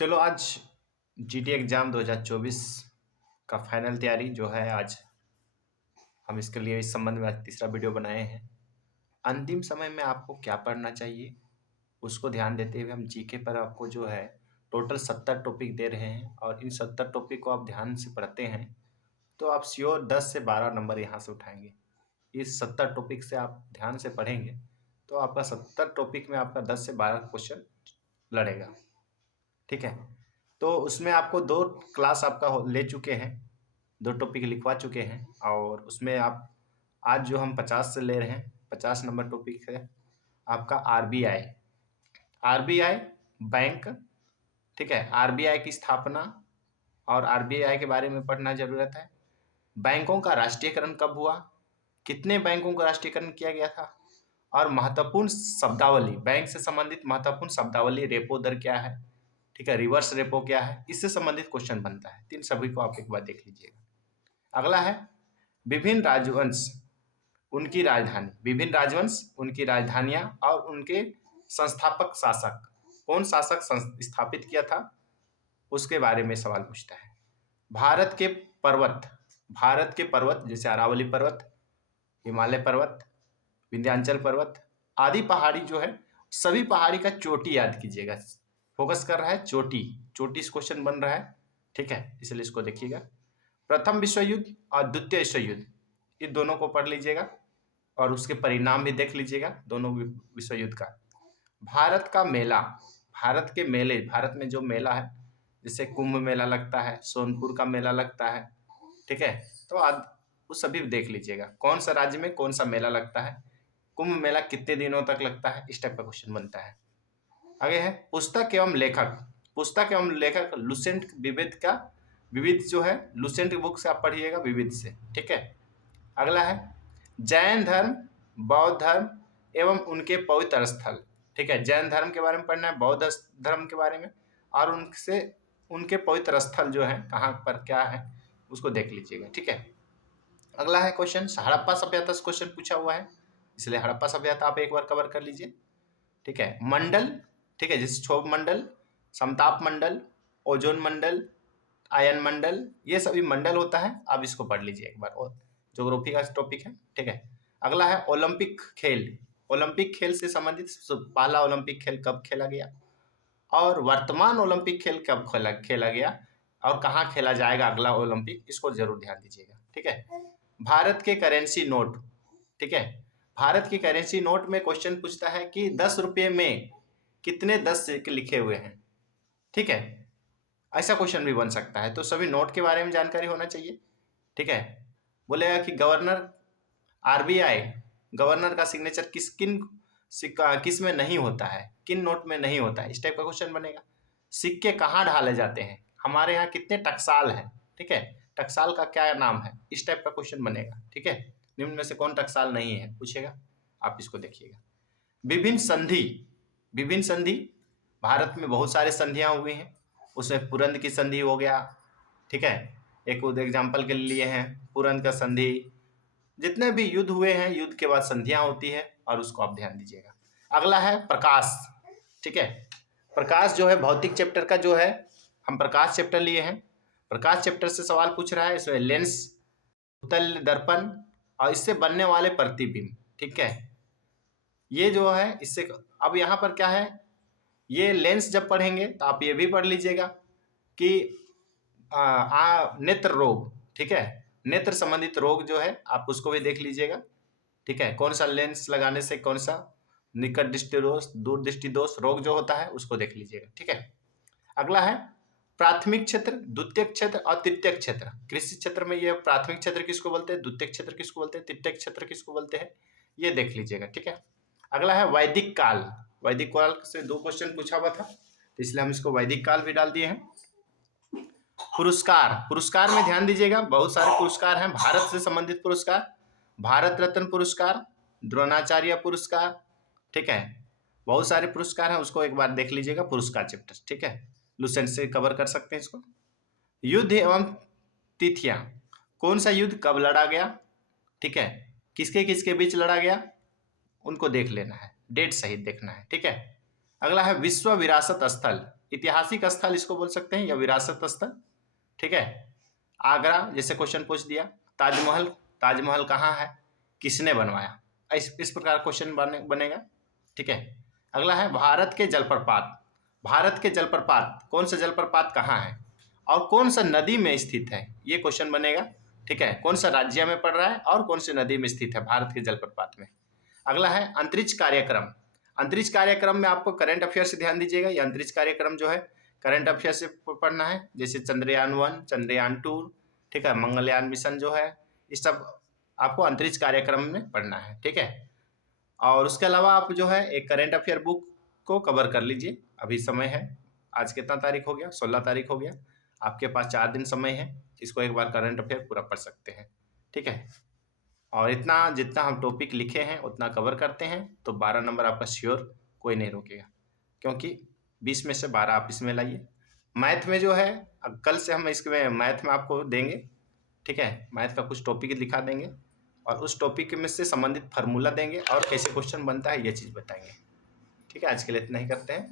चलो आज GT exam 2024 का फाइनल तैयारी जो है आज हम इसके लिए इस संबंध में आज तीसरा वीडियो बनाए हैं। अंतिम समय में आपको क्या पढ़ना चाहिए उसको ध्यान देते हुए हम जीके पर आपको जो है टोटल 70 टॉपिक दे रहे हैं और इन 70 टॉपिक को आप ध्यान से पढ़ते हैं तो आप श्योर 10 से 12 नंबर यहाँ से उठाएंगे। इस 70 टॉपिक से आप ध्यान से पढ़ेंगे तो आपका 70 टॉपिक में आपका 10 से 12 क्वेश्चन लड़ेगा। ठीक है, तो उसमें आपको 2 क्लास आपका ले चुके हैं, 2 टॉपिक लिखवा चुके हैं और उसमें आप आज जो हम 50 से ले रहे हैं 50 नंबर टॉपिक है आपका आरबीआई बैंक। ठीक है, आरबीआई की स्थापना और आरबीआई के बारे में पढ़ना जरूरत है। बैंकों का राष्ट्रीयकरण कब हुआ, कितने बैंकों का राष्ट्रीयकरण किया गया था और महत्वपूर्ण शब्दावली, बैंक से संबंधित महत्वपूर्ण शब्दावली, रेपो दर क्या है, ठीक है, रिवर्स रेपो क्या है, इससे संबंधित क्वेश्चन बनता है। इन सभी को आप एक बार देख लीजिएगा। अगला है विभिन्न राजवंश उनकी राजधानी, विभिन्न राजवंश उनकी राजधानियां और उनके संस्थापक शासक, कौन शासक स्थापित किया था उसके बारे में सवाल पूछता है। भारत के पर्वत जैसे अरावली पर्वत, हिमालय पर्वत, विंध्याचल पर्वत आदि पहाड़ी जो है सभी पहाड़ी का चोटी याद कीजिएगा। फोकस कर रहा है चोटी से क्वेश्चन बन रहा है। ठीक है, इसलिए इसको देखिएगा। प्रथम विश्व युद्ध और द्वितीय विश्व युद्ध इन दोनों को पढ़ लीजिएगा और उसके परिणाम भी देख लीजिएगा दोनों विश्व युद्ध का। भारत का मेला, भारत के मेले, भारत में जो मेला है जैसे कुंभ मेला लगता है, सोनपुर का मेला लगता है। ठीक है, तो आज वो सभी देख लीजिएगा कौन सा राज्य में कौन सा मेला लगता है, कुंभ मेला कितने दिनों तक लगता है, इस टाइप का क्वेश्चन बनता है। आगे है पुस्तक एवं लेखक लुसेंट विविध जो है लुसेंट बुक से आप पढ़िएगा, विविध से। ठीक है, अगला है जैन धर्म, बौद्ध धर्म एवं उनके पवित्र स्थल। ठीक है, जैन धर्म के बारे में पढ़ना है, बौद्ध धर्म के बारे में और उनके पवित्र स्थल जो है कहाँ पर क्या है उसको देख लीजिएगा। ठीक है, अगला है क्वेश्चन हड़प्पा सभ्यता से क्वेश्चन पूछा हुआ है, इसलिए हड़प्पा सभ्यता आप एक बार कवर कर लीजिए। ठीक है, मंडल, ठीक है, जैसे क्षोभ मंडल, समताप मंडल, ओजोन मंडल, आयन मंडल, ये सभी मंडल होता है, आप इसको पढ़ लीजिए एक बार, और ज्योग्राफी का टॉपिक है। ठीक है, अगला है ओलंपिक खेल से संबंधित पहला ओलंपिक खेल कब खेला गया और वर्तमान ओलंपिक खेल कब खेला गया और कहाँ खेला जाएगा अगला ओलंपिक, इसको जरूर ध्यान दीजिएगा। ठीक है, भारत के करेंसी नोट, ठीक है, भारत की करेंसी नोट में क्वेश्चन पूछता है कि 10 रुपये में कितने 10 सिक्के लिखे हुए हैं। ठीक है, ऐसा क्वेश्चन भी बन सकता है, तो सभी नोट के बारे में जानकारी होना चाहिए। ठीक है, बोलेगा कि आरबीआई गवर्नर का सिग्नेचर किस में नहीं होता है, किन नोट में नहीं होता है, इस टाइप का क्वेश्चन बनेगा। सिक्के कहाँ ढाले जाते हैं, हमारे यहाँ कितने टकसाल हैं। ठीक है, टकसाल का क्या नाम है, इस टाइप का क्वेश्चन बनेगा। ठीक है, निम्न में से कौन टकसाल नहीं है पूछेगा, आप इसको देखिएगा। विभिन्न संधि भारत में बहुत सारे संधियां हुई हैं, उसमें पुरंद की संधि हो गया। ठीक है, एक एग्जाम्पल के लिए हैं पुरंद का संधि, जितने भी युद्ध हुए हैं युद्ध के बाद संधियां होती है और उसको आप ध्यान दीजिएगा। अगला है प्रकाश। ठीक है, प्रकाश जो है भौतिक चैप्टर का जो है, हम प्रकाश चैप्टर लिए हैं, प्रकाश चैप्टर से सवाल पूछ रहा है। इसमें लेंस, उत्तल दर्पण और इससे बनने वाले प्रतिबिंब। ठीक है, ये जो है इससे, अब यहाँ पर क्या है, ये लेंस जब पढ़ेंगे तो आप ये भी पढ़ लीजिएगा कि नेत्र रोग, ठीक है, नेत्र संबंधित रोग जो है आप उसको भी देख लीजिएगा। ठीक है, कौन सा लेंस लगाने से कौन सा निकट दृष्टि दोष, दूर दृष्टि दोष रोग जो होता है उसको देख लीजिएगा। ठीक है, अगला है प्राथमिक क्षेत्र, द्वितीयक क्षेत्र और तृतीयक क्षेत्र। कृषि क्षेत्र में ये प्राथमिक क्षेत्र किसको बोलते हैं, द्वितीयक क्षेत्र किसको बोलते हैं, तृतीयक क्षेत्र किसको बोलते हैं, ये देख लीजिएगा। ठीक है, अगला है वैदिक काल से 2 क्वेश्चन पूछा हुआ था, तो इसलिए हम इसको वैदिक काल भी डाल दिए हैं। पुरस्कार में ध्यान दीजिएगा, बहुत सारे पुरस्कार हैं, भारत से संबंधित पुरस्कार, भारत रत्न पुरस्कार, द्रोणाचार्य पुरस्कार। ठीक है, बहुत सारे पुरस्कार हैं, उसको एक बार देख लीजिएगा, पुरस्कार चैप्टर। ठीक है, लुसेंट से कवर कर सकते हैं इसको। युद्ध एवं तिथियां, कौन सा युद्ध कब लड़ा गया, ठीक है, किसके किसके बीच लड़ा गया, उनको देख लेना है, डेट सहित देखना है। ठीक है, अगला है विश्व विरासत स्थल, ऐतिहासिक स्थल इसको बोल सकते हैं या विरासत स्थल। ठीक है, आगरा जैसे क्वेश्चन पूछ दिया, ताजमहल, ताजमहल कहाँ है, किसने बनवाया, इस प्रकार क्वेश्चन बनेगा। ठीक है, अगला है भारत के जलप्रपात। भारत के जलप्रपात, कौन सा जलप्रपात कहाँ है और कौन सा नदी में स्थित है, ये क्वेश्चन बनेगा। ठीक है, कौन सा राज्य में पड़ रहा है और कौन सी नदी में स्थित है भारत के जलप्रपात में। अगला है अंतरिक्ष कार्यक्रम। अंतरिक्ष कार्यक्रम में आपको करंट अफेयर से ध्यान दीजिएगा। ये अंतरिक्ष कार्यक्रम जो है करंट अफेयर से पढ़ना है, जैसे चंद्रयान-1, चंद्रयान-2, ठीक है, मंगलयान मिशन जो है, ये सब आपको अंतरिक्ष कार्यक्रम में पढ़ना है। ठीक है, और उसके अलावा आप जो है एक करंट अफेयर बुक को कवर कर लीजिए। अभी समय है, आज कितना तारीख हो गया, 16 तारीख हो गया, आपके पास 4 दिन समय है, इसको एक बार करंट अफेयर पूरा पढ़ सकते हैं। ठीक है, और इतना जितना हम टॉपिक लिखे हैं उतना कवर करते हैं तो 12 नंबर आपका श्योर, कोई नहीं रोकेगा, क्योंकि 20 में से 12 आप इसमें लाइए। मैथ में जो है अब कल से हम इसमें मैथ में आपको देंगे। ठीक है, मैथ का कुछ टॉपिक दिखा देंगे और उस टॉपिक में से संबंधित फार्मूला देंगे और कैसे क्वेश्चन बनता है ये चीज़ बताएंगे। ठीक है, आज के लिए इतना ही करते हैं।